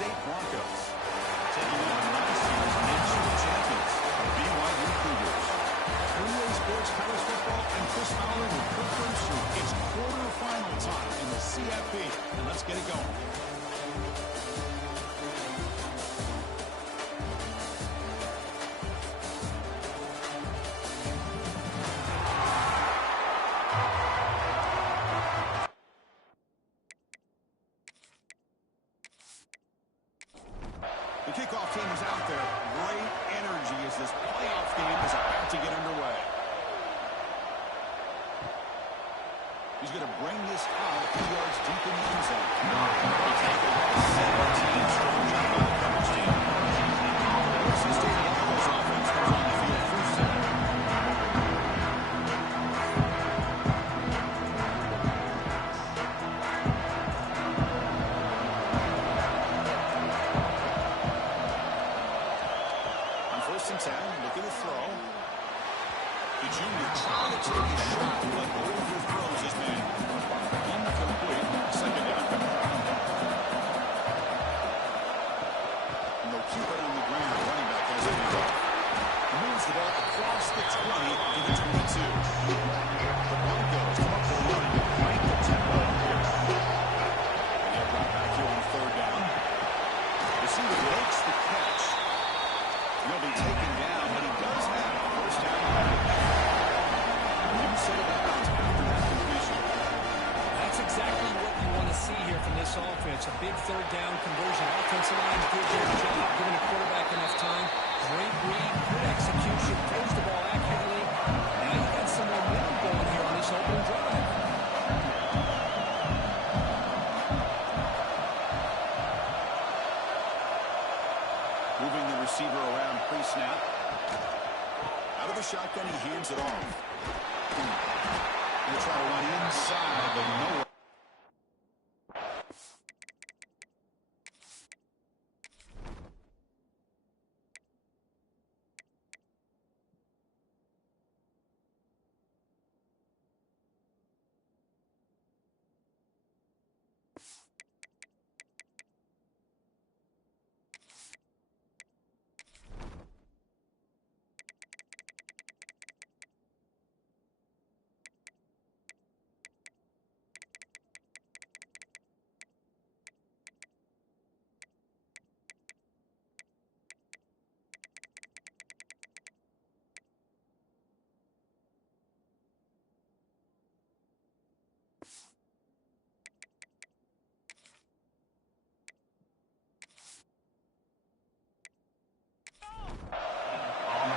State Broncos taking on last year's national champions, the BYU Cougars. Three-way sports, college football, and Chris Fowler with Kirk Herbstreit. It's quarterfinal time in the CFB, and let's get it going. The kickoff team is out there. Great energy as this playoff game is about to get underway. He's going to bring this out 2 yards deep in the end zone. He tackled 17 strong job by the coverage team. NC State Broncos offense comes on the field first down. First and 10, look at the throw. The junior trying to take a shot, but overthrows his man. Incomplete. Second down. And they'll keep it on the ground. Running back has it. Moves the ball across the 20 to the 22. The Broncos come up with a run and crank the tempo here. They get right back here on third down. Receiver makes the catch. He'll be taken down, but he does have a first down. New set of downs after that completion. That's exactly what you want to see here from this offense. A big third down conversion. Offensive line did their job, giving the quarterback enough time. Great read, good execution, throws the ball accurately. Now you got some momentum going here on this opening drive. Moving the receiver around pre-snap. Out of the shotgun, he hands it off. He'll try to run inside, but nowhere.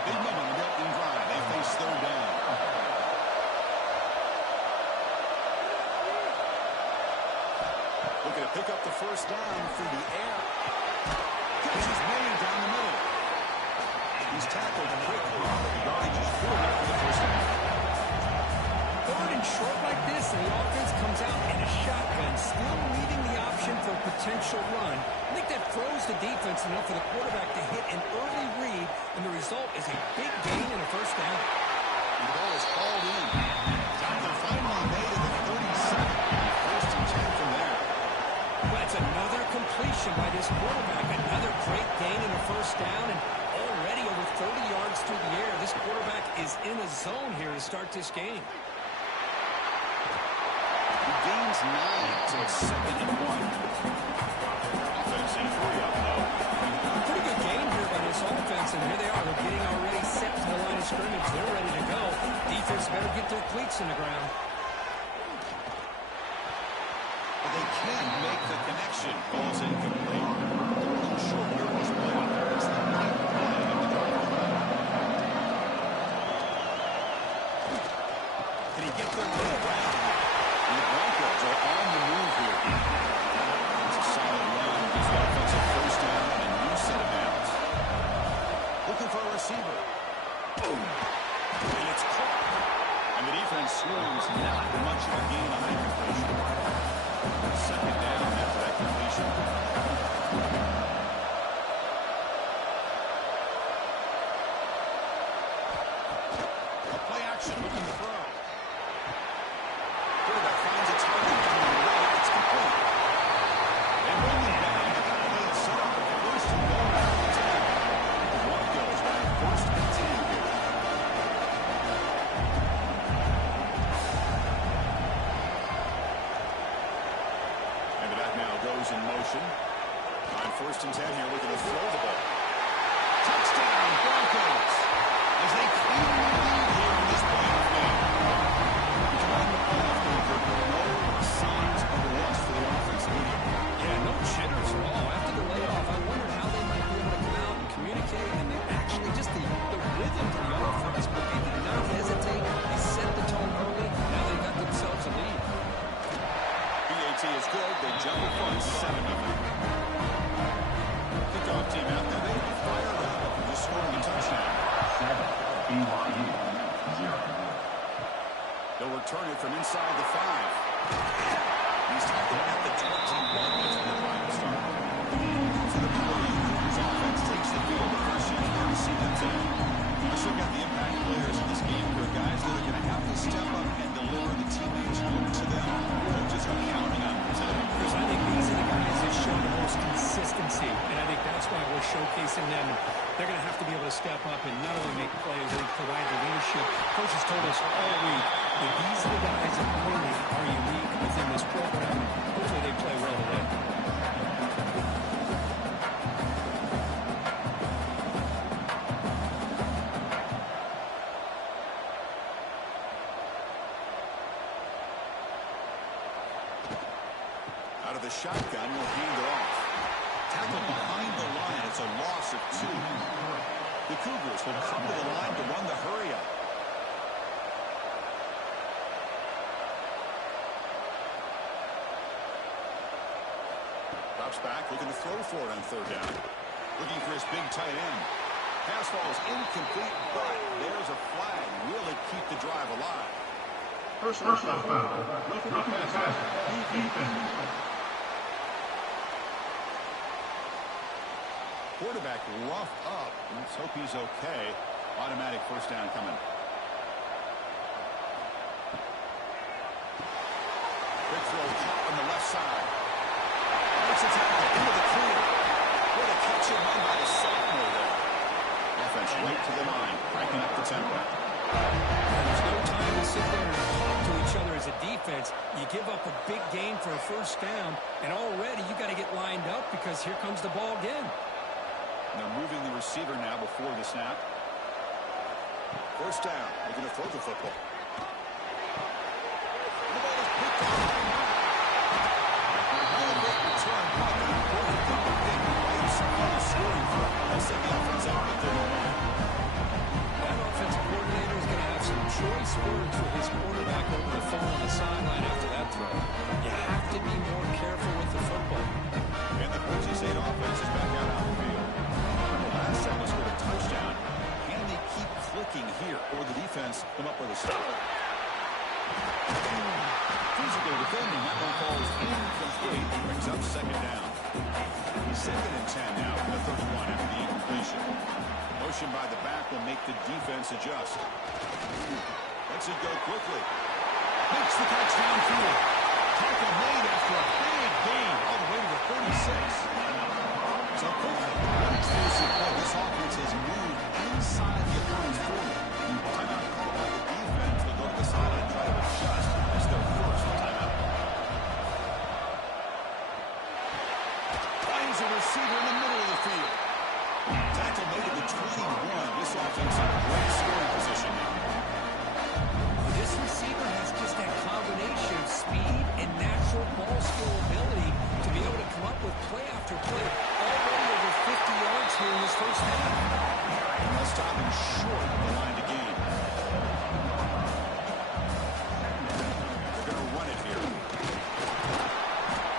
Big moment in the opening drive. They face third down. Looking to pick up the first down through the air. Catch is made down the middle. He's tackled quickly. The yardage is good enough for the first down. Third and short like this, and the offense comes out in a shotgun, still leaving the option for a potential run. I think that throws the defense enough for the quarterback to hit an early read, and the result is a big gain and a first down. And the ball is hauled in. Tackle finally made at the 37. First and 10 from there. Well, that's another completion by this quarterback. Another great gain and a first down, and already over 30 yards through the air. This quarterback is in a zone here to start this game. He gains 9, so it's 2nd and 1. Offense in 3 up low. Pretty good game here by this offense, and here they are. They're getting already set to the line of scrimmage. They're ready to go. Defense better get their cleats in the ground. But they can't make the connection. Ball's incomplete. Too short here in this playoff. It's the 9th play of the drive. Can he get their way around? And the Broncos are on the move here. It's a solid run. Gives the offensive first down and a new set of downs. Looking for a receiver. Boom. And it's caught. And the defense swims not much of a gain on that completion. Second down after that completion. Play action, looking to throw. Quarterback finds its target down the right. It's complete. And rolling down, the play is set First and 10 here, looking to throw the ball. Touchdown, Broncos. As they clean the lead here in this playoff game. During the playoff game, there were no signs of a rust for the offense immediately. Yeah, no jitters at all. After the layoff, I wondered how they might be able to come out and communicate, and then actually just the rhythm to the offense. But they did not hesitate. They set the tone early. Now they got themselves a lead. BAT is good. They jump in front 7-0. Kickoff team out there. They fired up and just scoring a touchdown. 7, BYU, 0. They'll return it from inside the 5. He's tackled at the 21. That's where the drive will start. So the BYU Cougars offense takes the field. The first chance we're going to see them today. I still got the impact players in this game. There are guys that are going to have to step up and deliver. The teammates look to them. Coaches are counting on them today. Because I think these are the guys that show the most consistency, and I think that's why we're showcasing them. They're going to have to be able to step up and not only make plays, but provide the leadership. Coaches told us all week that these are the guys that really are unique within this program. Hopefully they play well today. Out of the shotgun, will hand it off. Tackled behind the line. It's a loss of 2. The Cougars will come to the line to run the hurry-up. Drops back, looking to throw for it on 3rd down. Looking for his big tight end. Pass ball is incomplete, but there's a flag. Will it keep the drive alive? Personal foul. Roughing the passer. Defense. Quarterback rough up. Let's hope he's okay. Automatic first down coming. Quick throw caught on the left side. It's a tackle into the clear. What a catch and run by the sophomore there. Offense right to the line, cranking up the tempo. There's no time to sit there and talk to each other as a defense. You give up a big gain for a first down, and already you got to get lined up because here comes the ball again. They're moving the receiver now before the snap. First down. Looking to throw the football. The ball is picked up. Real great return. Probably important to the big right side of the scoring front. They'll set the offense up at 31. That offensive coordinator is going to have some choice words with his quarterback over the phone on the sideline after that throw. You have to be more careful with the football. And the Boise State offense is back out on the field. Last time they scored a touchdown. Can they keep clicking here? Or the defense come up with a stop? Physical defending. That one falls incomplete. Brings up 2nd down. 2nd and 10 now from the 31 after the incompletion. Motion by the back will make the defense adjust. Lets it go quickly. Makes the touchdown field. Tackle made after a big gain all the way to the 36. So quickly, this offense has moved inside the opponent's 40. Timeout called by the defense. They'll go to the sideline and try to adjust. That's their first timeout. Finds a receiver in the middle of the field. Tackle made at the 21. This offense in a great scoring position now. This receiver has just that combination of speed and natural ball skill ability to be able to come up with play after play. Already over 50 yards here in this first half. And they'll stop him short of the line to gain. They're going to run it here.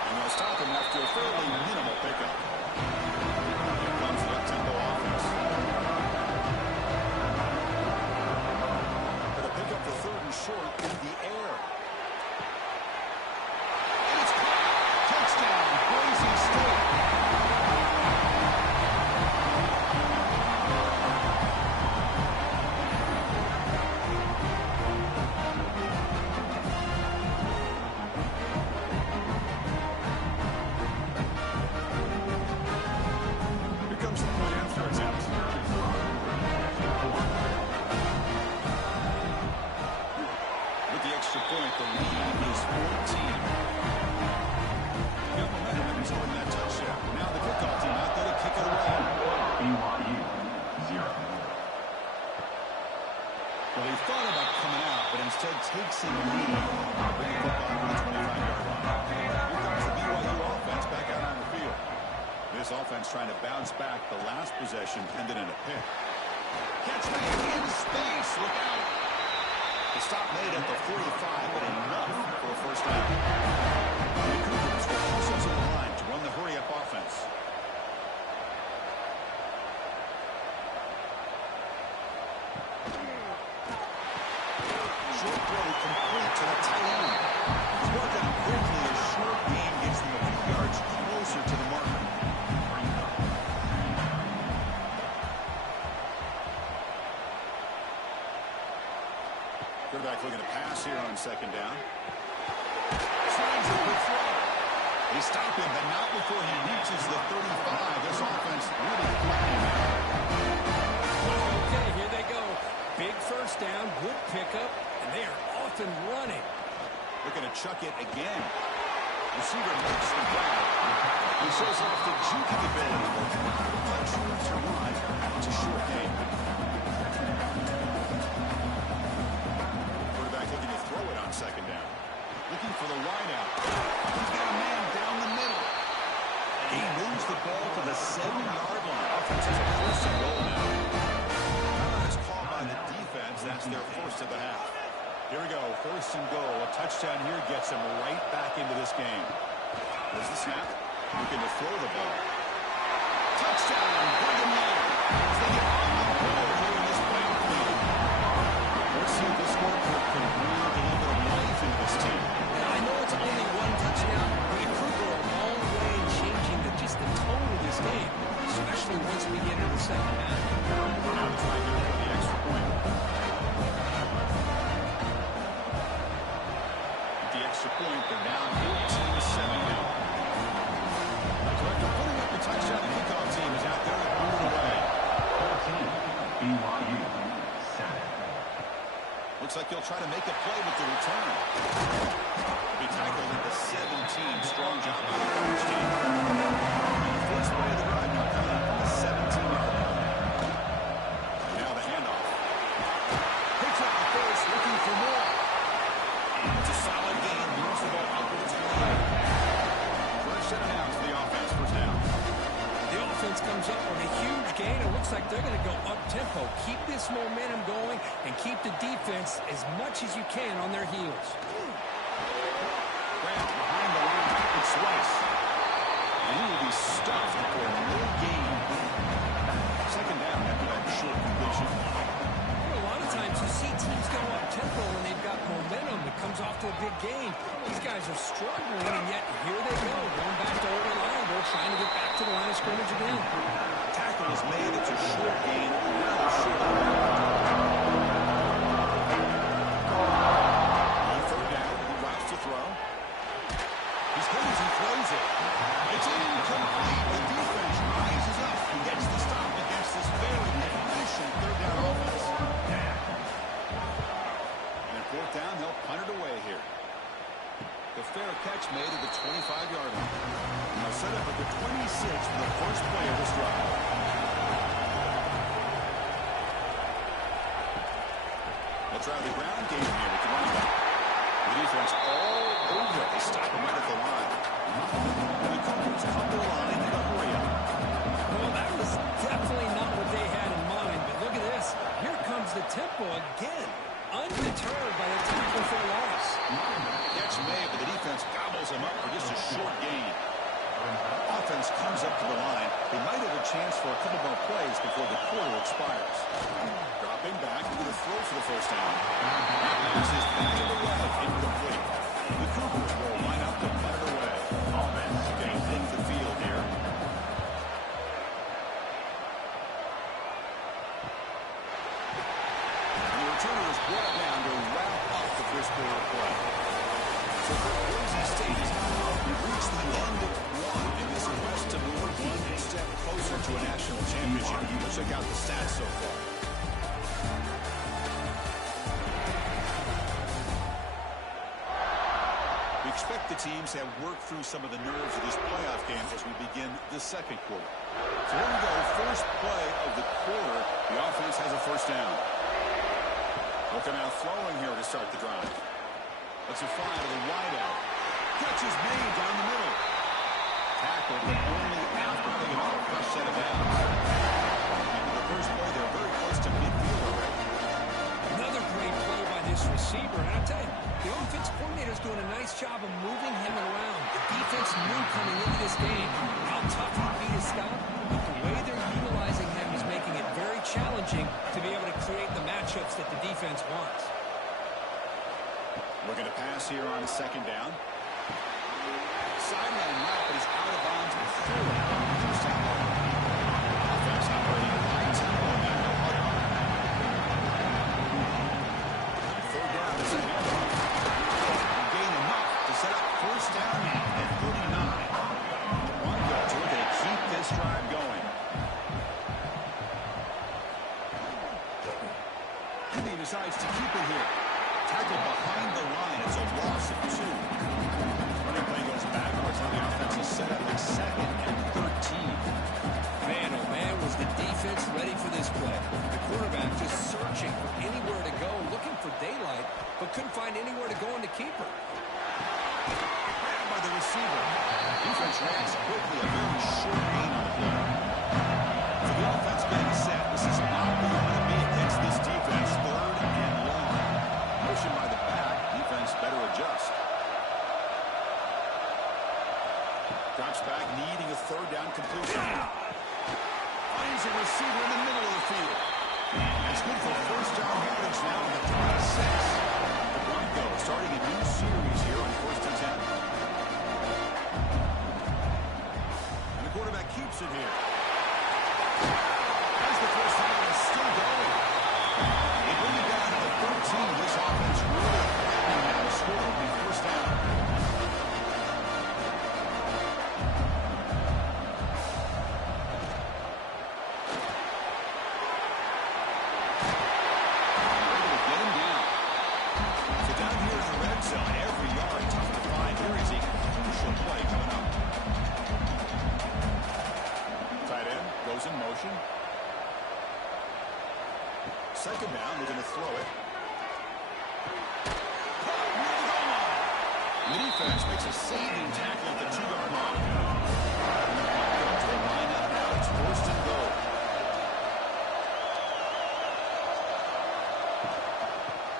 And they'll stop him after a fairly minimal pickup. Here comes the up-tempo offense. Going to pick up the 3rd and short in the air. And it's caught. Touchdown, Boise State. offense trying to bounce back. The last possession ended in a pick. Catch made in space. Look out. The stop made at the 45, but enough for a first down. The Cougars will cross to the line to run the hurry-up offense. Short throw complete to the tight end. It's brought down quickly. A short gain gets them a few yards closer to the marker. Quarterback looking to pass here on second down. Slides a quick throw. They stop him, but not before he reaches the 35. This offense really flattening out. Okay, here they go. Big first down, good pickup, and they are off and running. Looking to chuck it again. Receiver makes the grab. He shows off the juking ability. True to run. It's a short game. Quarterback looking to throw it on second down. Looking for the wideout. He's got a man down the middle. He moves the ball to the 7-yard line. Offense has a first and goal now. Timeout is called by the defense. That's their first of the half. Here we go, first and goal. A touchdown here gets them right back into this game. There's the snap. Looking to throw the ball. Touchdown, Brigham Young. As they get on the board here in this playoff game. Let's see if this score can breathe a little bit of life into this team. I know it's only one touchdown, but the Cougars are a long way in changing just the tone of this game, especially once we get into the second half. Now to try here for the extra point. The extra point, they're down 14-7 now. So after putting up the touchdown, the kickoff team is out there to boot it away. 14, BYU, 7. Looks like he'll try to make a play with the return. He'll be tackled at the 17. Strong job by the coverage team. First play of the drive now coming from the 17-yard line. Now the handoff. Picks up the first, looking for more. It's a solid game. Moves the ball upwards for the line. First set of downs for the offense. First down. The offense comes up with a huge gain. It looks like they're going to go up-tempo. Keep this momentum going and keep the defense as much as you can on their heels. Grant behind the line. It's Weiss. And he will be stuffed for no gain. Second down after that short completion. A lot of times you see teams go up-tempo when they've got momentum that comes off to a big gain. These guys are struggling, and yet here they go, going back to over line. They're trying to get back to the line of scrimmage again. Tackle is made. It's a short gain. Rather short. On third down, he routes to throw. He's hit as he throws it. It's incomplete. The defense rises up and gets the stop against this very efficient third down offense. And at fourth down, they'll punt it away here. The fair catch made at the 25-yard line. Now set up at the 26 for the first play of this drive. They'll try the ground game here with the running back. The defense all over it. They stop him right at the line. And the Cougars come to the line in a hurry up. Well, that was definitely not what they had in mind, but look at this. Here comes the tempo again, undeterred by the tackle for loss. Catch made, but the defense gobbles him up for just a short gain. Offense comes up to the line. They might have a chance for a couple more plays before the quarter expires. Dropping back, they're going to throw for the first down. That pass is back in the way, incomplete. The Cougars will line up to punt it away. Offense getting into the field here. And the returner is brought down to wrap up the first quarter of play. So for Boise State, we've reached the end of one in this quest to move one step closer to a national championship. Let's check out the stats so far. We expect the teams to have worked through some of the nerves of this playoff game as we begin the second quarter. So here we go, first play of the quarter. The offense has a first down. Looking out throwing here to start the drive. Let's a fly to the wideout. Catch is made down the middle. Tackled, but only after the picking up a fresh set of downs. Into the first play, they're very close to midfield already. Another great play by this receiver. And I'll tell you, the offense coordinator's doing a nice job of moving him around. The defense knew coming into this game how tough he'd be to stop. But the way they're utilizing him is making it very challenging to be able to create the matchups that the defense wants. Looking to pass here on second down. Sideline route, but he's out of bounds before first down. Offense operating at high tempo now. Third down is a handoff. Gain enough to set up first down at 39. The Broncos are looking to keep this drive going. And he decides to keep it here. Tackled behind the line. It's a loss of 2. Running play goes backwards on the offensive setup at second and 13. Man, oh man, was the defense ready for this play. The quarterback just searching for anywhere to go, looking for daylight, but couldn't find anywhere to go in the keeper. Grabbed by the receiver. Defense reacts quickly. A very short gain on the play. So the offense getting set. This is not where you want to be against this defense. Third and long. Motion by the back. Defense better adjust. Drops back, needing a third down completion. Finds a receiver in the middle of the field. That's good for first down yardage now on the 26. The Broncos starting a new series here on first and 10. And the quarterback keeps it here. As the first down is still going. They bring it down to the 13. This offense really threatening now to score on the first down. Second down, we're going to throw it. The defense makes a saving tackle at the 2-yard line. And the Broncos will line up now. It's first and goal.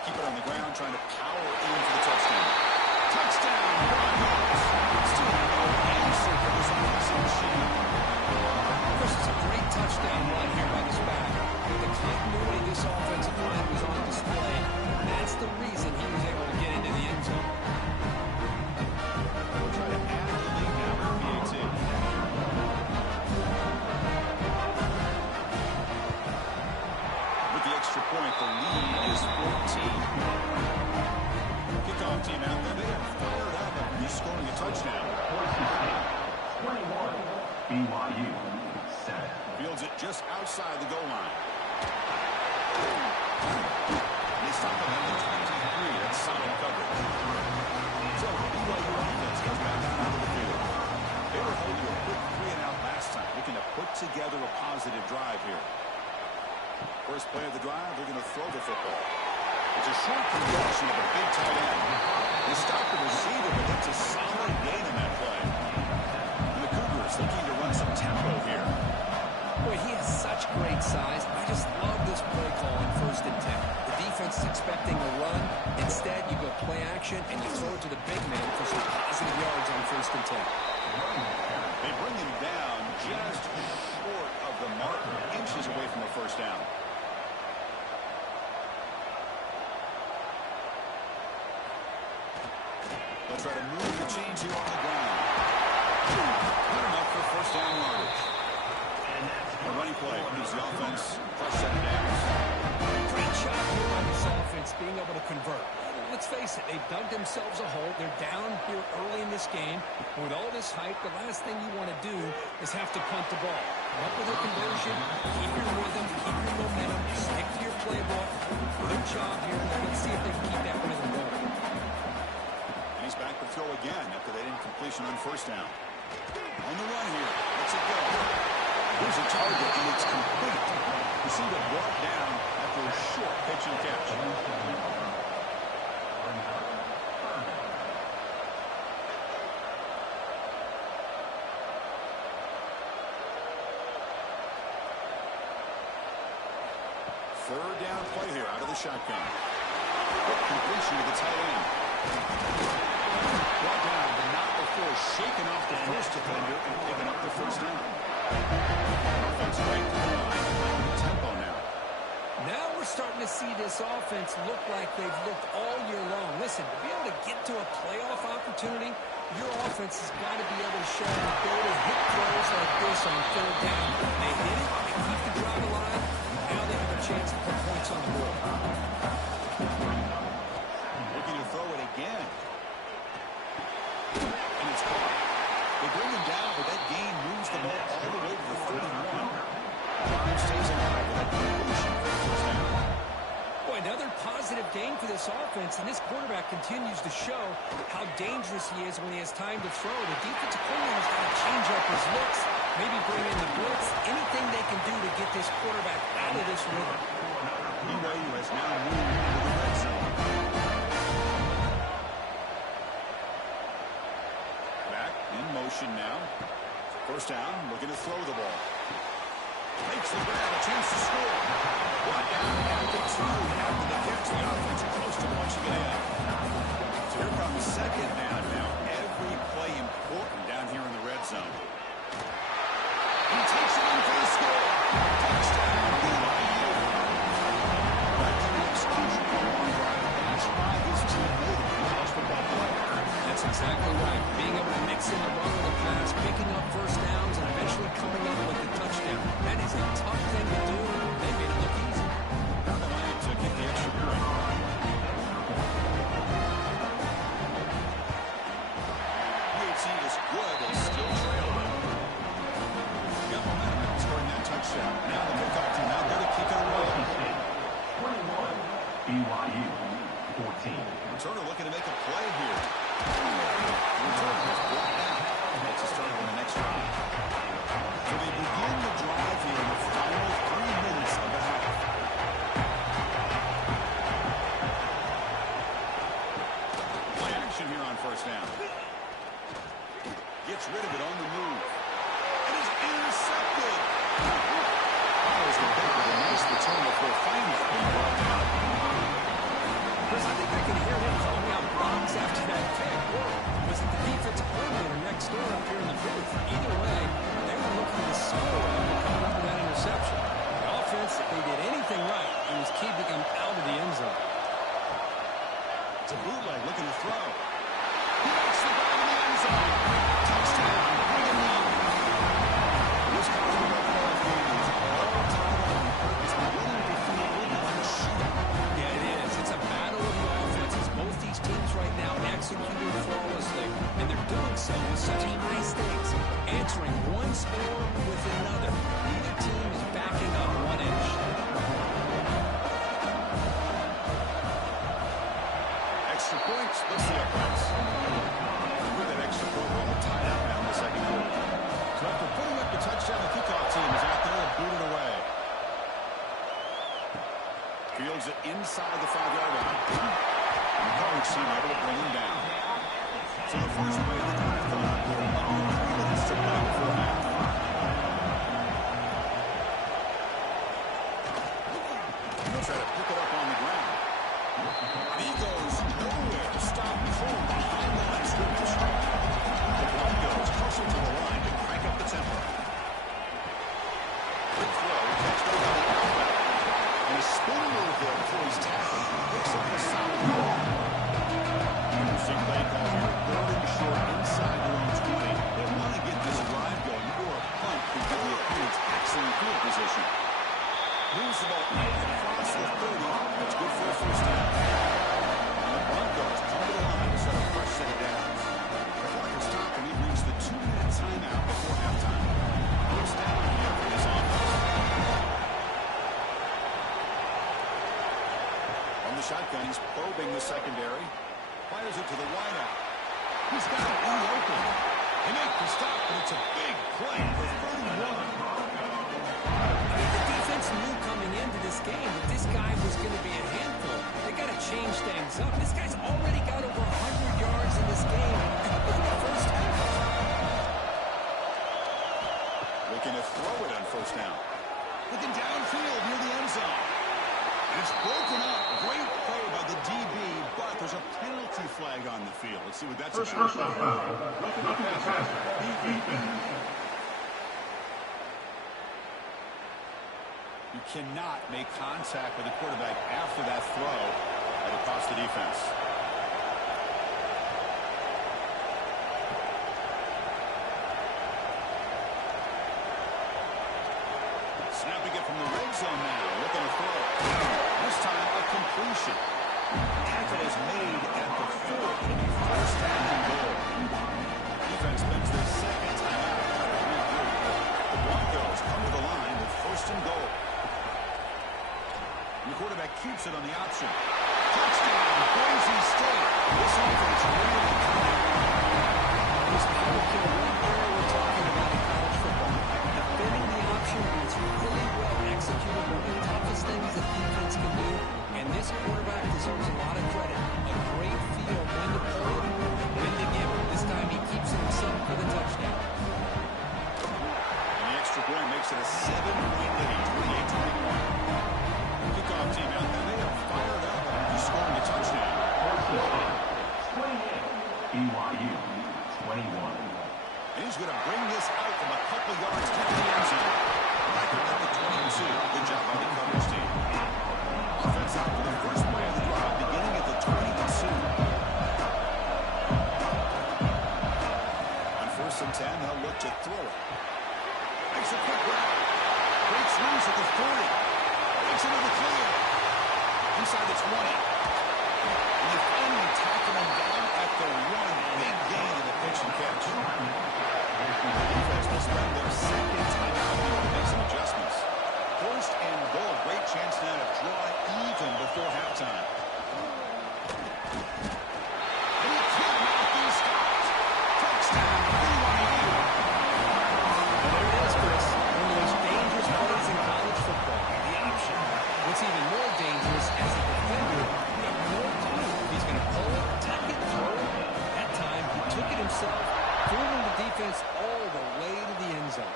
Keep it on the ground, trying to power in for the touchdown. Touchdown, Broncos! Still no answer for this offensive machine. This is a great touchdown run here by this back. The continuity of this offensive line was on display. That's the reason he was able to get into the end zone. We'll try to add the lead now with PAT. With the extra point, the lead is 14. Kickoff team out there. They are fired up and he's scoring a touchdown. 21, BYU, 7. Fields it just outside the goal line. They stop him at the 23. That's solid coverage. So BYU offense goes back out onto the field. They were holding a quick 3-and-out last time, looking to put together a positive drive here. First play of the drive, they're going to throw the football. It's a short completion of a big tight end. They stop the receiver, but that's a solid gain on that play. And the Cougars looking to run some tempo here. Boy, he has such great size. I just love this play call on first and 10. The defense is expecting a run. Instead, you go play action, and you throw it to the big man for some positive yards on first and 10. They bring him down just short of the marker, inches away from the first down. They'll try to move the chains here on the ground. Good enough for first down yardage. A running play gives the offense plus 7 downs. Great job here by this offense being able to convert. Let's face it, they've dug themselves a hole. They're down here early in this game. With all this hype, the last thing you want to do is have to punt the ball. Come up with a conversion, keep your rhythm, keep your momentum, stick to your playbook. Good job here. Let's see if they can keep that rhythm going. And he's back to throw again after that incompletion on first down. On the run here. Let's it go. Here's a target, and it's complete. Receiver brought down after a short pitch and catch. Third down play here out of the shotgun. Quick completion to the tight end. Brought down, but not before shaking off the first defender and picking up the first down. Offense right to the line. Tempo now. Now we're starting to see this offense look like they've looked all year long. Listen, to be able to get to a playoff opportunity, your offense has got to be able to show an ability to hit throws like this on third down. They hit it, they keep the drive alive, now they have a chance to put points on the board. Looking to throw it again. And it's caught. They bring him down, but that gain moves the ball all the way to the 31. Barnes stays alive with that completion for the first down. Boy, another positive gain for this offense, and this quarterback continues to show how dangerous he is when he has time to throw. The defensive coordinator's got to change up his looks, maybe bring in the blitz, anything they can do to get this quarterback out of this rhythm. BYU has now moved into the red zone. Back in motion now. First down, looking to throw the ball. Makes the grab, a chance to score. Brought down at the 2 after the catch. The offense close to punching it in. So here comes second down now. Every play important down here in the red zone. He takes it in for the score. Touchdown, BYU. Back to the execution for a long drive. That's why his team made it. College football player. That's exactly right. Being able to mix in the run with the pass, picking up first downs, and eventually coming up with the touchdown. That is a tough thing to do. They made it look easy. Now the line to get the extra point. PAT is good and still trailing. Got momentum after scoring that touchdown. Now the kickoff team out there to kick it away. 21, BYU, 14. Returner looking to make a play here. Returner is brought down. Makes a start on the next drive. So they begin the drive here in the final 3 minutes of the half. Play action here on first down. Gets rid of it on the move. It is intercepted. Follows the pick with a nice return before finally being brought down. Chris, I think I can hear him calling out blocks after that pick. Or was it the defensive coordinator next door up here in the booth? Either way, they were looking to suffer to come up with that interception. The offense, if they did anything right, it was keeping them out of the end zone. It's a bootleg looking to throw. He makes the grab in the end zone. Touchdown. Bring him in. This college football game is all tied up. It's a winner between a winner and a shooter. Yeah, it is. It's a battle of the offenses. Both these teams right now executing flawlessly, and they're doing so with such high stakes, answering one score with another. Neither team is backing up 1 inch. Extra point splits the uprights. With that extra point, we're all tied up now in the second quarter. So after putting up the touchdown, the kickoff team is out there and booted away. Fields it inside the 5-yard line. And the coverage team able to bring him down. So the first play of the drive coming up here. 3 minutes to play before half. He'll try to pick it up on the ground. And he goes nowhere to stop home behind the line of scrimmage. The Broncos closer to the line to crank up the tempo. Quick throw, catch by the quarterback. And a spin move there before he's tackled. Picks up the solid ball. Interesting play call here. Third and short inside their own 20. They want to get this drive going. Or a punt could give the opponents excellent field position. Moves the ball in across the 30. That's good for a first down. And the Broncos come to the line to set a fresh set of downs. The clock is stopped and we've reached the 2-minute timeout before halftime. First down here for this offense. On the shotgun, he's probing the secondary. Fires it to the wideout. He's got it in the open. They make the stop, but it's a big play for 31. The defense knew coming into this game that this guy was going to be a handful. They got to change things up. This guy's already got over 100 yards in this game in the first half. Looking to throw it on first down. Looking downfield near the end zone. And it's broken up. Great play by the DB, but there's a penalty flag on the field. Let's see what that's about. You cannot make contact with the quarterback after that throw that will cost the defense. Snapping it from the red zone now. Looking to throw. This time a completion. Tackle is made at the 4. It'll be first down and goal. Defense spends their second timeout. The Broncos come to the line with first and goal. And the quarterback keeps it on the option. Touchdown, Boise State. This offense really coming. This power kill right there we're talking about in college football. Defending the option is really well executed. One of the toughest things that defense can do. And this quarterback deserves a lot of credit. A great feel when to pull it, when to give it. This time he keeps it himself for the touchdown. And the extra point makes it a 7-point lead, 28-21. Kickoff team out there, they are fired up. He's scoring a touchdown. BYU 21. And he's going to bring this out from a couple yards down the end zone. Back up at the 22. Good job by the coverage team. Offense out for the first play of the drive, beginning at the 22. On 1st and 10, they'll look to throw it. Makes a quick grab. Breaks loose at the 40. Takes it to the clear. Inside the 20. And they finally tackle him down at the 1. Big gain in the pitch and catch. The defense will spend their second timeout here to make some adjustments. First and goal. Great chance now to draw even before halftime. And he can't make these stops. Touchdown, BYU. Well, there it is, Chris. One of the most dangerous plays in college football. The option. What's even more dangerous as a defender, you have no clue if he's going to pull it, tuck it, throw it. That time, he took it himself, fooling the defense all the way to the end zone.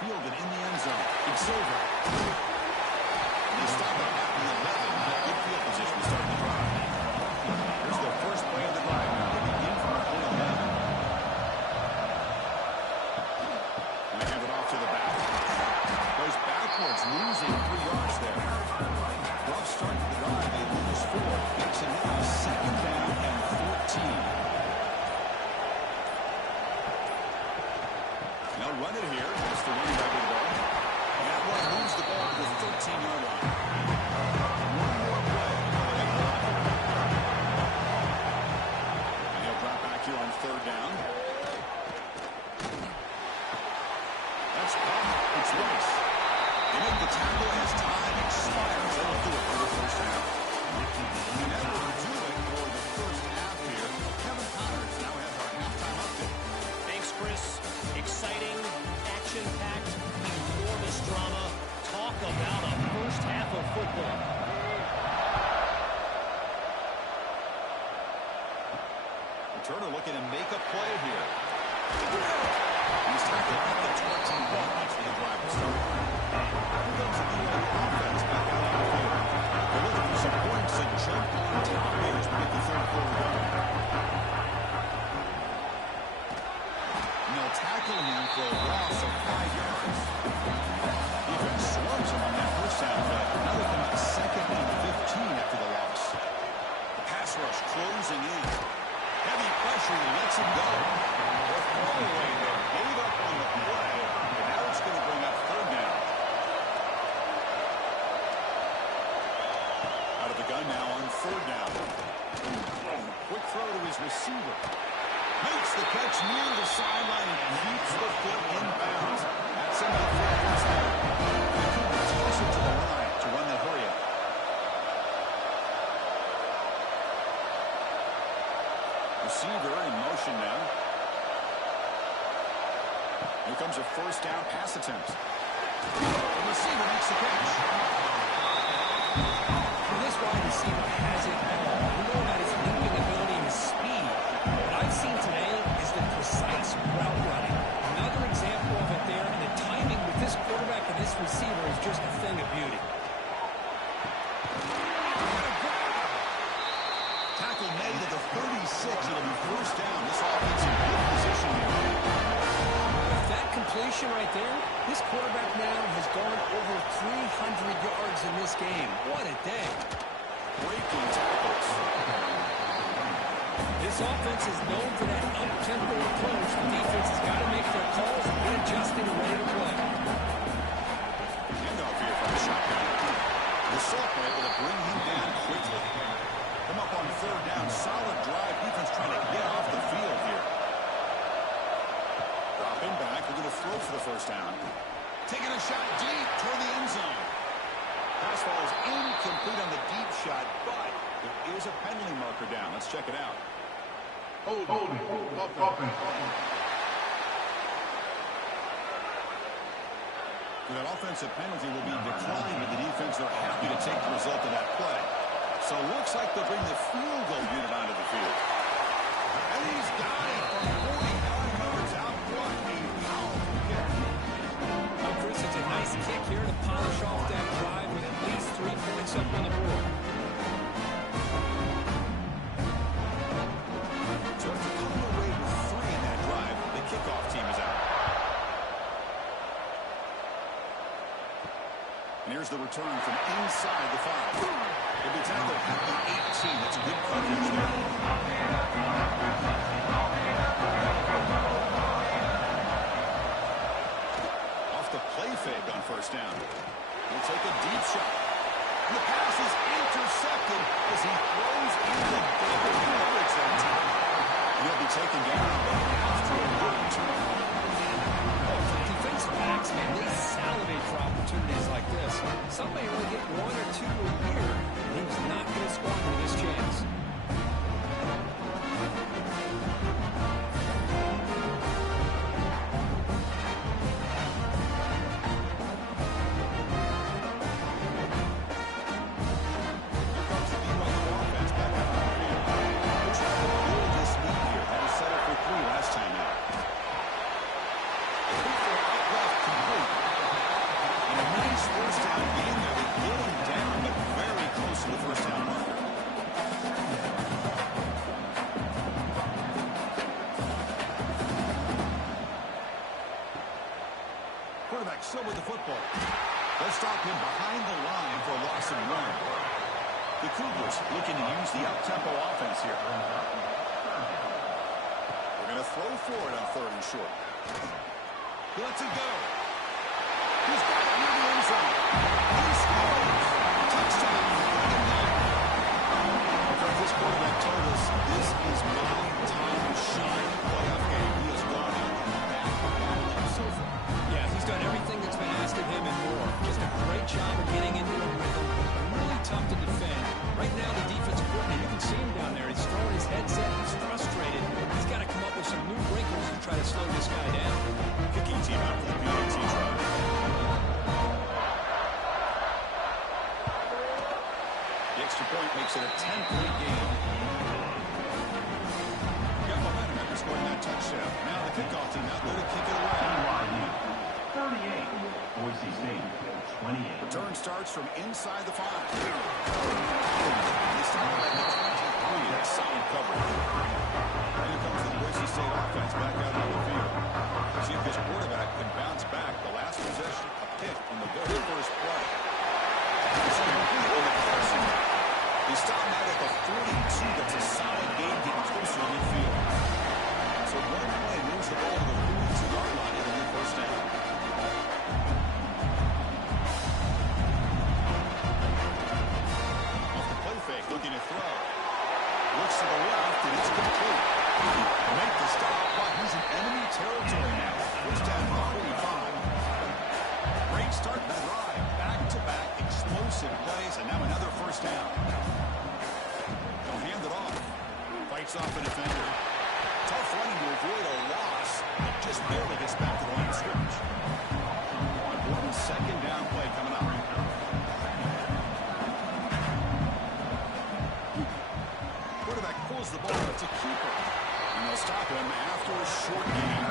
Fielded in the end zone. It's over. They stop it at the 11. Good field position to start the drive. Here's the first play of the drive. Now they begin from a play 11. And they hand it off to the back. Goes backwards, losing 3 yards there. Rough start to the drive. They lose 4. Makes it now 2nd down and 14. They'll run it here. That's the running back of the ball. And that one moves the ball to the 13-yard line. One more play. And he'll drop back here on 3rd down. That's Pop. It's Rice. They make the tackle as time expires. That'll do it for the first half. And that will do it for the first half here. Kevin Connors now has our halftime update. Thanks, Chris. Exciting, action-packed, enormous drama. Talk about a first half of football. Turner looking to make a play here. He's tackled at the 21. That's where the drive will start. Here comes the offense back out on the field. They're looking for some points to jump on top here as we get the 3rd quarter going. And they'll tackle him for a loss of 5 yards. Defense swarms him on that first down play. Now they come up 2nd and 15 after the loss. The pass rush closing in. Heavy pressure, he lets him go. The throwaway there gave up on the play, and now it's going to bring up 3rd down. Out of the gun now on 3rd down. Quick throw to his receiver. Makes the catch near the sideline and keeps the foot in bounds. That's enough for a first down. The Cougars closer to the line to run the hurry up. Receiver in motion now. Here comes a first down pass attempt. The receiver makes the catch. Well, this wide receiver has it all. We know about his leaping ability and his speed. What I've seen today is the precise route running. Another example of it there, and the timing with this quarterback and this receiver is just a thing of beauty. completion right there. This quarterback now has gone over 300 yards in this game. What a day. Breaking tackles. This offense is known for that up-tempo approach. The defense has got to make their calls and get adjusted and ready to play. Handoff here from the shotgun. The Sultan able to bring him down quickly. Come up on third down. Solid drive. Defense trying to get off the field here. Dropping back. We're going to throw for the first down. Taking a shot deep toward the end zone. Pass ball is incomplete on the deep shot, but there is a penalty marker down. Let's check it out. Hold. That offensive penalty will be declined, but the defense are happy to take the result of that play. So it looks like they'll bring the field goal unit onto the field. And he's got it from 49 yards out front. A powerful kick. Well, Chris, it's a nice kick here to polish off that drive with at least 3 points up on the board. So after coming away with 3 in that drive, the kickoff team is out. And here's the return from inside the 5. It'll be tackled at the 18. That's a good coverage there. Off the play fake on first down. He'll take a deep shot. And the pass is intercepted as he throws into double coverage that time. And he'll be taken down, but after a good return. Defensive backs, man, they salivate for opportunities like this. Some may only get 1 or 2 a year, and he's not going to squander this chance. Quarterback still with the football. They'll stop him behind the line for a loss of 1. The Cougars looking to use the up-tempo offense here. We're going to throw for it on 3rd and short. He lets it go. He's got it near the end zone. He scores. Touchdown. This quarterback told us this is my time to shine. Playoff game. He has gone out and so far. Yeah, he's done everything that's been asked of him and more. Just a great job of getting into a rhythm. Really tough to defend. Right now, the defensive coordinator, you can see him down there. He's throwing his headset. He's frustrated. He's got to come up with some new wrinkles to try to slow this guy down. Kicking team out for the PAT drive. The extra point makes it a 10-point game. Got momentum after scoring that touchdown. Now the kickoff team out there to kick it away. BYU 38, Boise State 28. Return starts from inside the 5. They start at the 23. That's solid coverage. Here comes the Boise State offense back out on the field. See if this quarterback can bounce back. The last possession, a pick on the very first play. They stop out at the 42. That's a solid game getting closer to midfield. So one play moves the ball to the 42-yard line and a new first down. Off the play fake, looking to throw. Looks to the left, and it's complete. Make the stop, but he's in enemy territory now. First down at the 45. Great start to the drive. Back-to-back explosive plays, and now another first down. They'll hand it off. Fights off a defender. Tough running to avoid a loss. Just barely gets back to the line of scrimmage. 1 second down play coming up. Quarterback pulls the ball. It's a keeper. And they'll stop him after a short gain.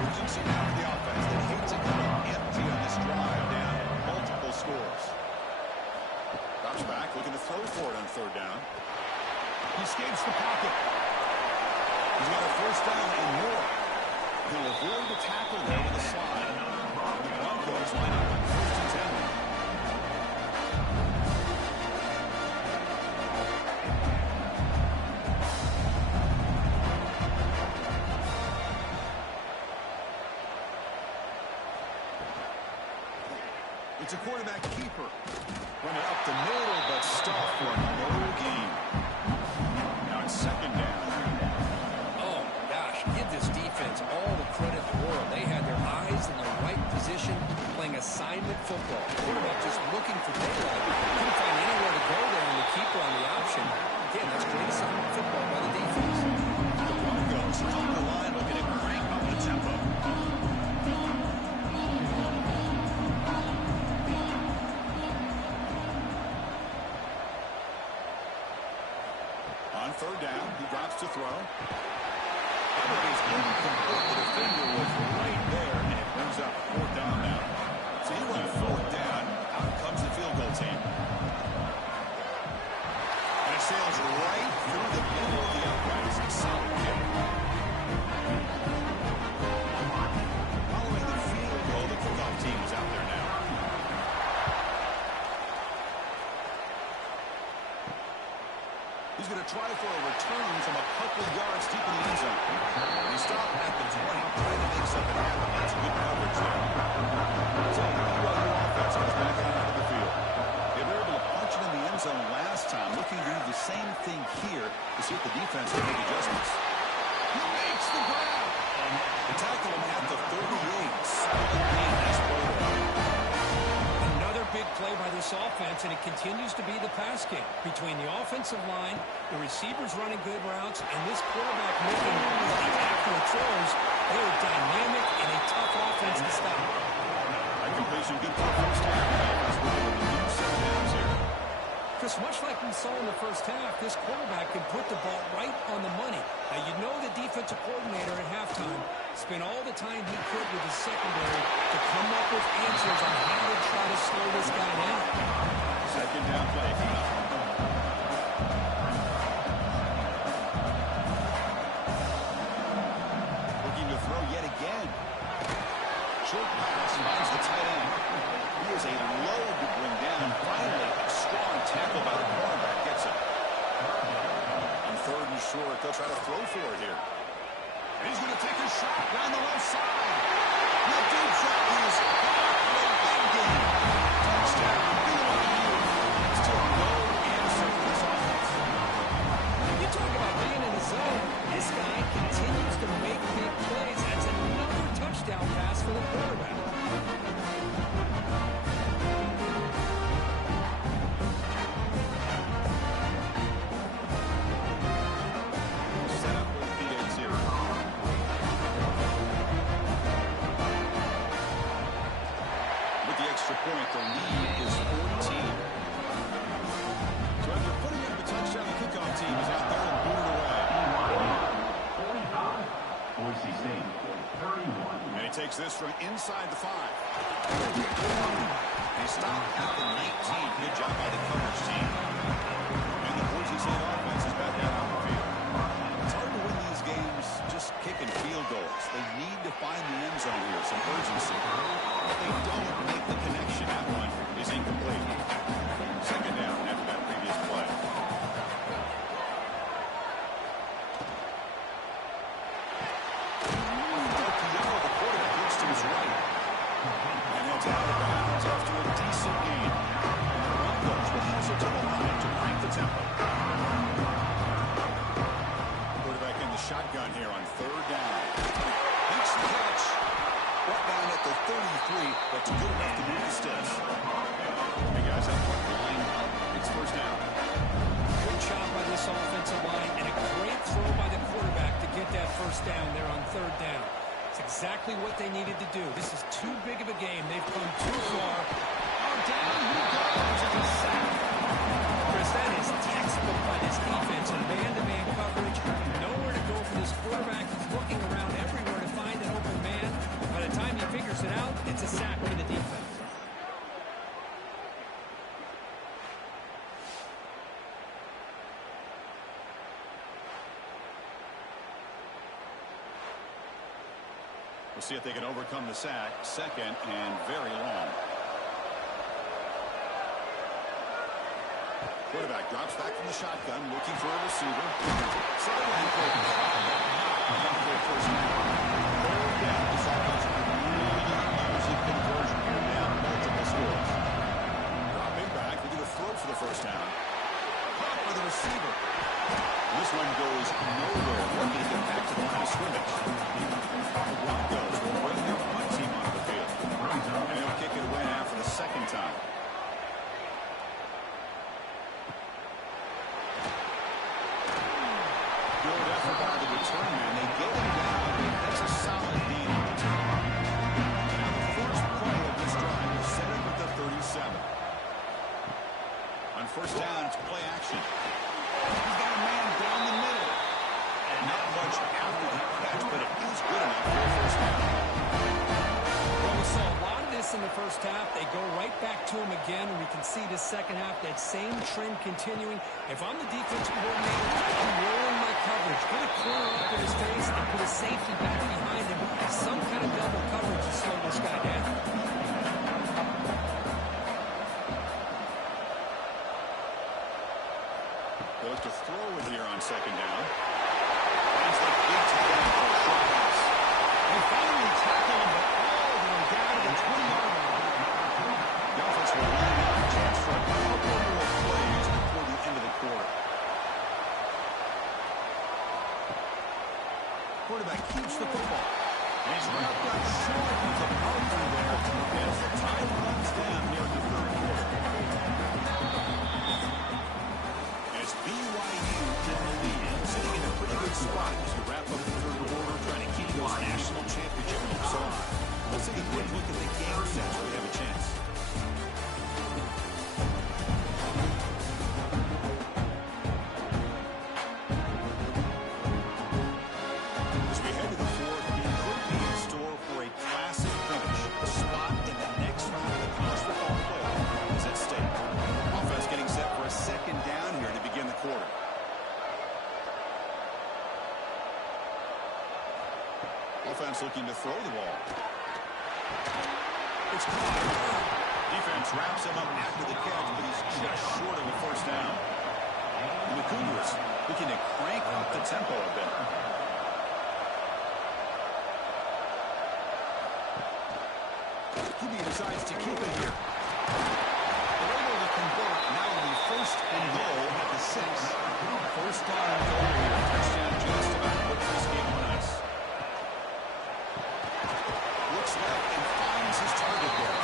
Urgency now for the offense. They hate to come up empty on this drive down multiple scores. Drops back, looking to throw for it on 3rd down. He escapes the pocket. He's got a first down and more. He'll avoid the tackle there. It's a quarterback keeper. Run it up the middle, but stuffed for no gain. Now it's second down. Oh, gosh, give this defense all the credit in the world. They had their eyes in the right position, playing assignment football. Quarterback just looking for daylight. Couldn't find anywhere to go there, and the keeper on the option. Again, that's great assignment football by the defense. The Broncos come to the line looking to crank up the tempo. On third down, he drops to throw. Everybody's incomplete. The defender was right there, and it brings up fourth down now. So he went fourth down. Out comes the field goal team. And it sails right through the middle of the upright. It's a solid kick. Following the field goal, the kickoff team is out there now. He's going to try for a return from a couple yards deep in the end zone. He stopped at the 20, trying to make something happen. That's good coverage there. So the BYU offense goes back out onto the field. They were able to punch it in the end zone last time. Looking to do the same thing here to see if the defense can make adjustments. He makes the grab. They tackle him at the 38. Solid gain. Nice play there. Another big play by this offense, and it continues to be the pass game between the offensive line, the receivers running good routes, and this quarterback making really accurate throws. They're dynamic and a tough offense to stop. High completion, good for the first half. As we're able to use some downs here. Chris, much like we saw in the first half, this quarterback can put the ball right on the money. Now, you know the defensive coordinator at halftime spent all the time he could with his secondary to come up with answers on how to try to slow this guy down. Second down play. Looking to throw yet again. Short pass finds the tight end. He is a load to bring down. Finally, a strong tackle by the cornerback gets it. On third and short, they'll try to throw for it here. And he's going to take a shot down the left side. The deep shot is caught for a big game. Touchdown, BYU. Still no answer for this offense. You talk about being in the zone. This guy continues to make big plays. That's another touchdown pass for the quarterback. Setup will be at 0. With the extra point, the lead is 14. So after putting up a touchdown, the kickoff team is out there and booted away. 45. Boise State, 31. And he takes this from inside the 5. And he stopped at the 19. Good job by the coverage team. And the Boise State offense is back out on the field. It's hard to win these games just kicking field goals. They need to find the end zone here, some urgency. If they don't make the connection, that one is incomplete. Second down after that previous play. The quarterback looks to his right. And heads out of bounds after a decent gain. And the Broncos will hustle to the line to crank the tempo. Quarterback in the shotgun here on third down. Makes the catch. Brought down at the 33. That's good enough to move the sticks. Hey guys, up front line. It's first down. Good job by this offensive line and a great throw by the quarterback to get that first down there on third down. It's exactly what they needed to do. This is too big of a game. They've come too far. Oh, down he goes at the sack. Chris, that is textbook by this defense in man-to-man coverage. Nowhere to go for this quarterback. He's looking around everywhere to find an open man. By the time he figures it out, it's a sack for the defense. We'll see if they can overcome the sack. Second and very long. Quarterback drops back from the shotgun, looking for a receiver. Sideline focus. For a first down. Third down. This offense really easy conversion here, down multiple scores. the first half. They go right back to him again, and we can see the second half, that same trend continuing. If I'm the defensive coordinator, I'm rolling my coverage. Get a corner up in his face and put a safety back behind him. Some kind of double coverage to slow this guy down. Goes to throw it here on second down. Finds the big tackle for a short pass. They finally tackle him, but all the way down to the 20-yard line. The offense will line up a chance for a couple more plays before the end of the quarter. Quarterback keeps the football. And his route got short with a marker there as the time runs down near the third quarter. As BYU in the lead, sitting in a pretty good spot as you wrap up the third quarter, trying to keep those national championship hopes alive. Let's take a quick look at the game sets where we have a chance. As we head to the fourth, we could be in store for a classic finish. A spot in the next round of the college football playoff is at stake. Offense getting set for a second down here to begin the quarter. Offense looking to throw the ball. It's caught. Defense wraps him up after the catch, but he's just short of a first down. And the Cougars looking to crank up the tempo a bit. QB decides to keep it here. They're able to convert not only first and goal at the 6. First down and goal here. Touchdown just about puts this game on ice. Looks left and finds his target there.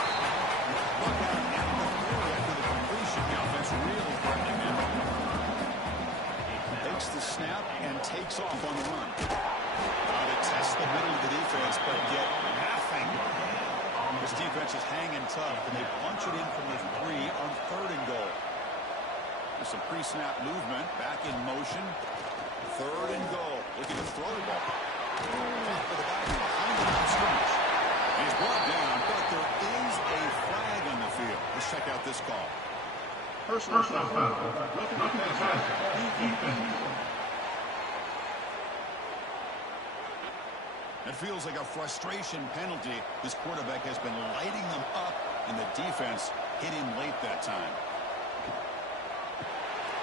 Buck out at the 4 after the completion. The offense really threatening now. Takes the snap and takes off on the run. To test the middle of the defense, but get nothing. This defense is hanging tough, and they punch it in from the 3 on third and goal. There's some pre-snap movement, back in motion. Third and goal, looking to throw the ball. Off for the guy behind the line of scrimmage. He's brought down, but there is a flag on the field. Let's check out this call. Personal foul. It feels like a frustration penalty. This quarterback has been lighting them up, and the defense hit him late that time.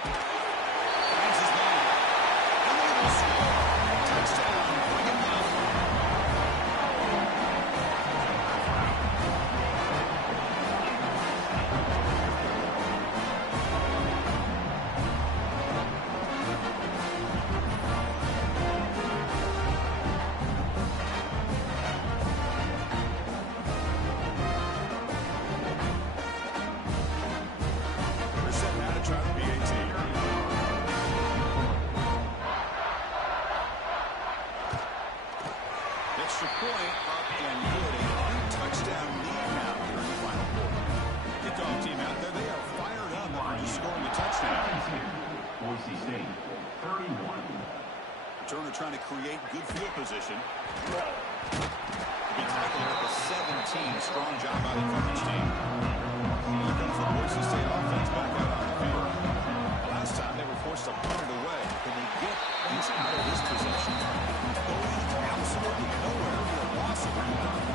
Finds his man. And they will score. Touchdown. Bring it down. Extra point up and good. A 3-touchdown lead now here in the final quarter. Kickoff team out there. They are fired up after just scoring a touchdown. Boise State, 31. Turner trying to create good field position. Be tackled at the 17. Strong job out of coverage team. Here comes the Boise State offense back out on the field. Last time they were forced to punt it away. Can they get things out of this possession? Going absolutely nowhere for a loss of the ground.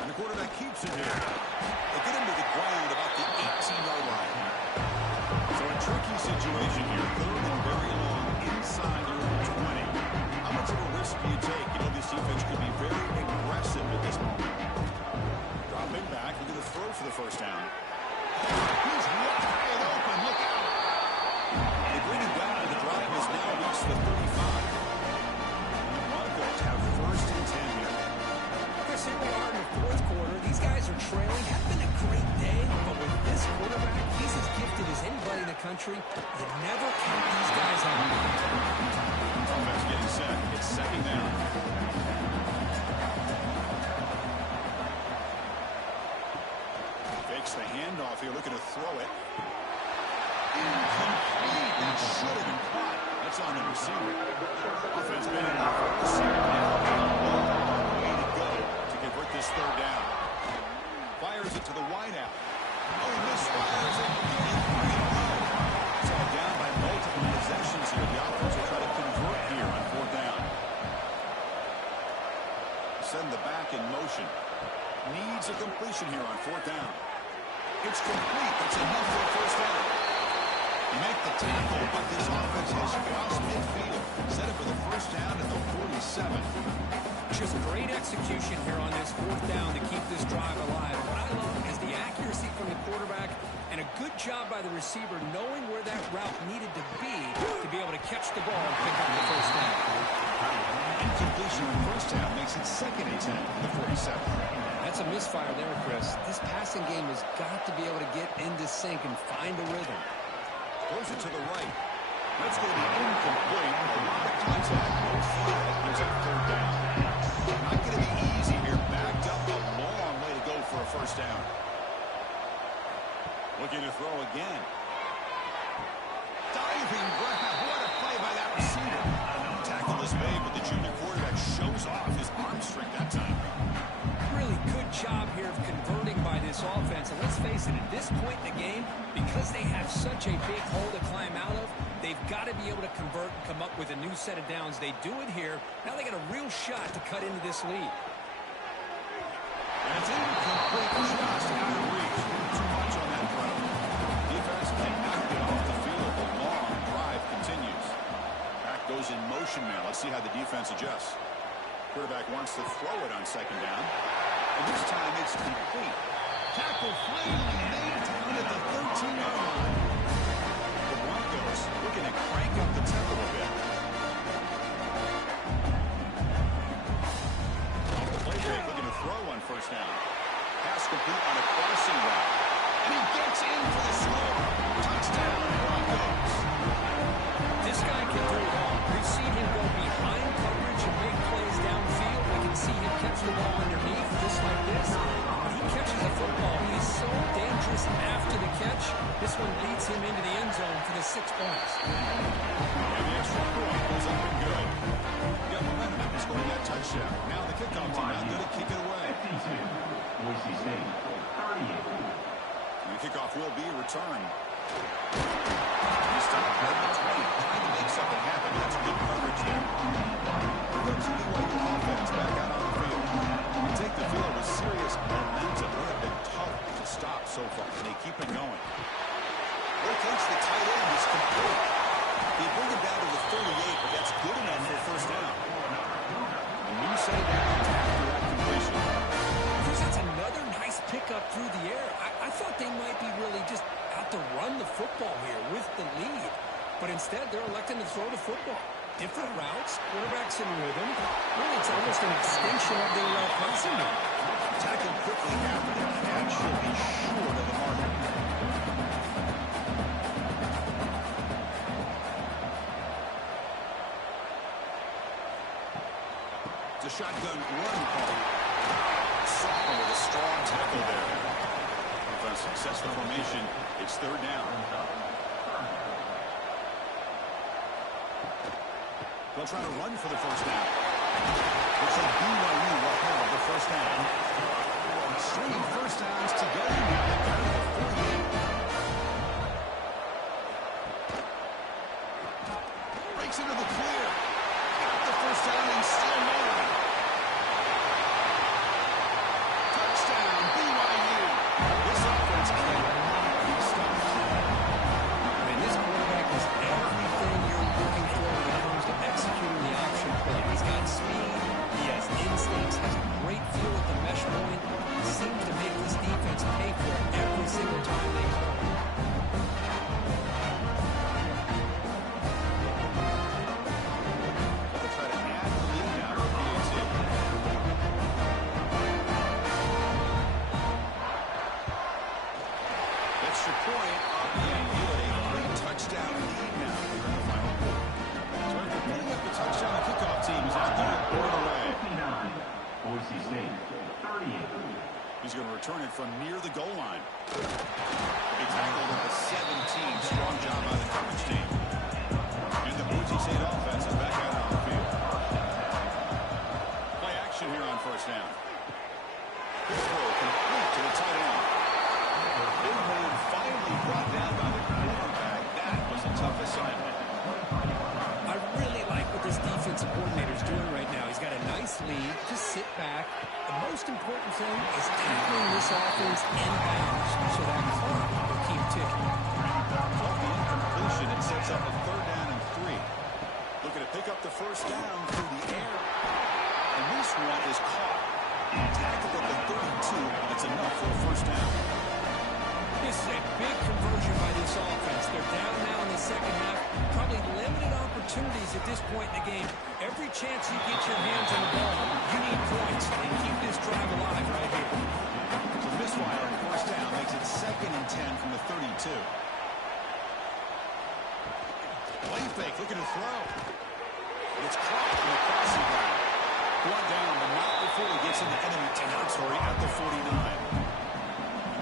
And the quarterback keeps it here. They get him to the ground about the 18-yard line. So a tricky situation here. Third and very long inside your own 20. How much of a risk do you take? You know, this defense could be very aggressive at this moment. Dropping back into the throw for the first down. He's wide open. Look out. They bring him down. The drive has now reached the 35. The Broncos have first and 10 here. Chris, here we are in the fourth quarter. These guys are trailing. Had been a great day, but with this quarterback, he's as gifted as anybody in the country. You never count these guys out. Offense getting set. It's second down. Fakes the handoff here, looking to throw it. Incomplete. That should have been caught. That's on the receiver. Offense been in the first. Now send the back in motion. Needs a completion here on 4th down. It's complete. That's enough for a first down. You make the tackle, but this offense has crossed midfield. Set it for the first down at the 47. Just great execution here on this 4th down to keep this drive alive. What I love is the accuracy from the quarterback and a good job by the receiver knowing where that route needed to be able to catch the ball and pick up the first down. Incompletion on first down makes it 2nd and 10 for the 47. That's a misfire there, Chris. This passing game has got to be able to get into sync and find a rhythm. Throws it to the right. That's going to be incomplete. A lot of contact. No flag. There's that 3rd down. Not going to be easy here. Backed up a long way to go for a first down. Looking to throw again. Diving grab. What a play by that receiver. Tackle is made, but the junior quarterback shows off his arm strength that time. Really good job here of converting by this offense. And let's face it, at this point in the game, because they have such a big hole to climb out of, they've got to be able to convert and come up with a new set of downs. They do it here. Now they got a real shot to cut into this lead. And it's incomplete, just out of reach. Too much on that throw. Defense cannot get off the field. The long drive continues. Back goes in motion now. Let's see how the defense adjusts. Quarterback wants to throw it on 2nd down. And this time it's complete. Tackle finally made down at the 13-yard line. The Broncos looking to crank up the tempo a bit. Play break looking to throw on first down. Pass complete on a crossing route. And he gets in for the score. Touchdown, Broncos. This guy can do it all. We've seen him go behind coverage and make plays downfield. We can see him catch the ball underneath just like this. When he catches a football, he's so dangerous after the catch. This one leads him into the end zone for the 6 points. And the extra point goes up and good. Got momentum after scoring that touchdown. Now the kickoff team out there to kick it away. 52. Boise State, 38. And the kickoff will be returned. He's stopped at the 20, trying to make something happen. That's good coverage there. Here comes the BYU offense back out on the field. They take the field with serious momentum. They have been tough to stop so far, and they keep it going. Rotates the tight end is complete. They bring it down to the 38, but that's good enough for a first down. A new set of downs after that completion. That's another nice pickup through the air. I thought they might be really just out to run the football here with the lead. But instead, they're electing to throw the football. Different routes, quarterbacks in rhythm. Really, it's almost an extension of their passing game. Tackled quickly after the catch. Should be short of the marker. It's a shotgun run call. Soften with a strong tackle there. With a successful formation, it's 3rd down. They'll try to run for the first down. Looks like BYU will have the first down. Stringing first downs together now. They've got it at 48. Breaks into the clear. Got the first down and still moving. Touchdown, BYU. This offense cannot be stopped. I mean, this quarterback is everything you're looking for when it comes to executing the option play. He's got speed, he has instincts, has a great feel at the mesh point. He seems to make this defense pay for it every single time they call. They'll try to add the lead now for PNC. Extra point up and good. A 3-touchdown lead now here in the final quarter. So after putting up the touchdown, the kickoff team is out there to board away. 59. Boise State, 38. He's going to return it from near the goal line. He tackled at the 17. Strong job by the coverage team. And the Boise State offense is back out on the field. Play action here on first down. This throw complete to the tight end. Big hold finally brought down by the quarterback. That was a tough assignment. I really like what this defense defensive coordinator is doing right now. He's got a nice lead to sit back. The most important thing is tackling this offense in bounds so that clock will keep ticking. Off the incompletion, it sets up a 3rd down and 3. Looking to pick up the 1st down through the air. And this one is caught. Tackled at the 32. That's enough for a 1st down. This is a big conversion by this offense. They're down now in the second half. Probably limited opportunities at this point in the game. Every chance you get your hands on the ball, you need points. And keep this drive alive right here. So misfire on 1st down makes it 2nd and 10 from the 32. Play fake, looking to throw. It's caught in the crossing line. Brought down, but not before he gets into enemy territory at the 49.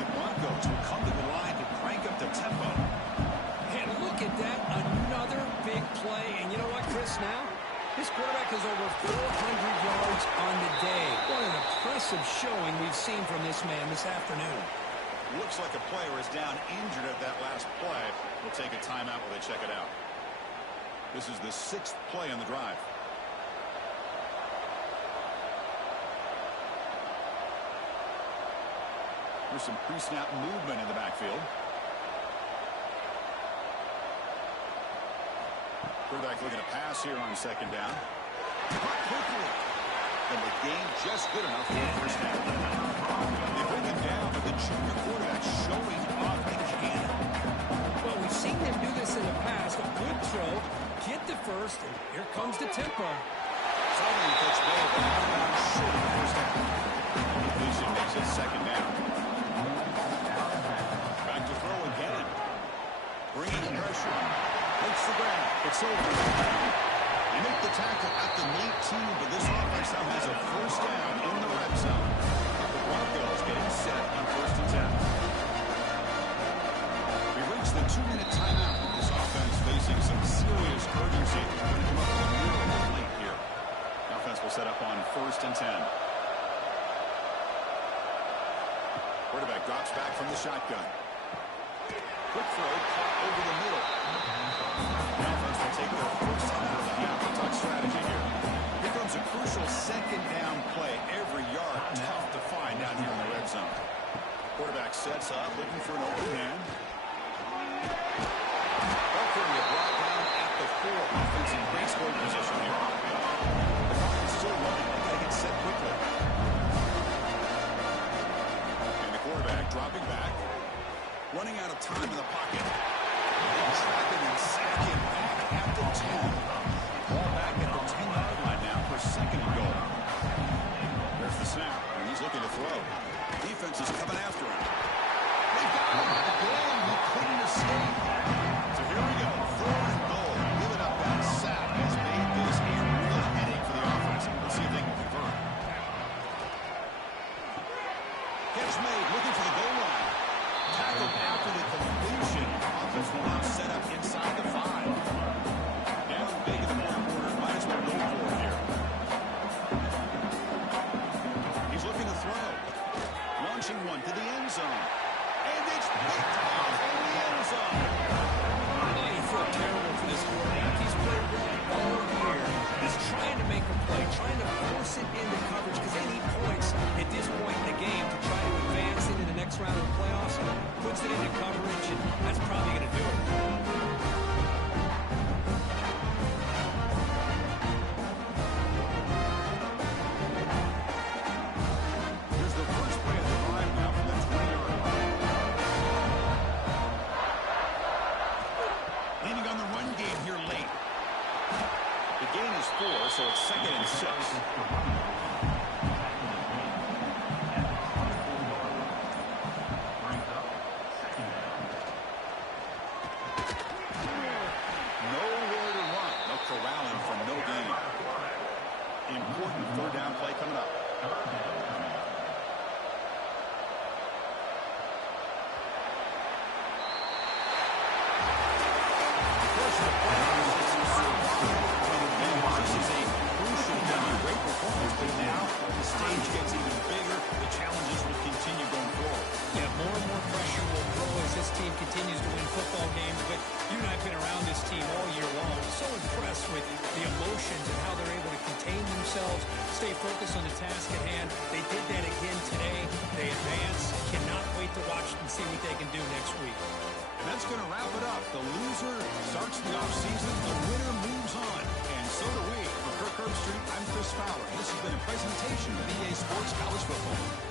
Broncos will come to the line to crank up the tempo. And look at that, another big play. And you know what, Chris, now? This quarterback has over 400 yards on the day. What an impressive showing we've seen from this man this afternoon. Looks like a player is down injured at that last play. We'll take a timeout while they check it out. This is the 6th play on the drive. There's some pre-snap movement in the backfield. Quarterback looking to pass here on 2nd down. Caught quickly. And the game just good enough for a 1st down. They bring him down, but the junior quarterback showing off the cannon. Well, we've seen them do this in the past. A good throw, get the 1st, and here comes the tempo. Following catch ball, but out short of the 1st down. Completion makes it 2nd down. Back to throw again. Bringing the pressure. Makes the grab. It's over. They make the tackle at the 19, but this offense now has a 1st down in the red zone. The Broncos getting set on 1st and 10. We reach the 2-minute timeout. This offense facing some serious urgency. Come up with a miracle late here. The offense will set up on 1st and 10. Quarterback drops back from the shotgun. Quick throw caught over the middle. The offense will take their 1st time out of the half. A touch strategy here. Here comes a crucial 2nd down play. Every yard tough to find down here in the red zone. Quarterback sets up, looking for an open man. Offering a block down at the 4. Offense in great scoring position here. The clock is still running. They got to get set quickly. Quarterback dropping back, running out of time in the pocket. Trap him and sack him back at the 10. Ball back at the 10-yard line now for 2nd and goal. There's the snap, and he's looking to throw. Defense is coming after him. They got him. Again, he couldn't escape. So here we go, 3rd and goal. Giving up that sack has made this a real headache for the offense. Let's see if they can convert. Catch made, looking for the goal line. Tackled after the completion. Offense will now set up inside the 5. Down big in the 4th quarter. Might as well go for it here. He's looking to throw. Launching one to the end zone. And it's picked off in the end zone. You feel terrible for this quarterback. He's played well all year. He's trying to make a play, trying to force it into coverage because they need points at this point in the game to try to advance into the next round of the playoffs. Puts it into coverage, and that's probably going to do it. on the task at hand. They did that again today. They advance. Cannot wait to watch and see what they can do next week. And that's going to wrap it up. The loser starts the offseason. The winner moves on. And so do we. For Kirk Herbstreit, I'm Chris Fowler. This has been a presentation of EA Sports College Football.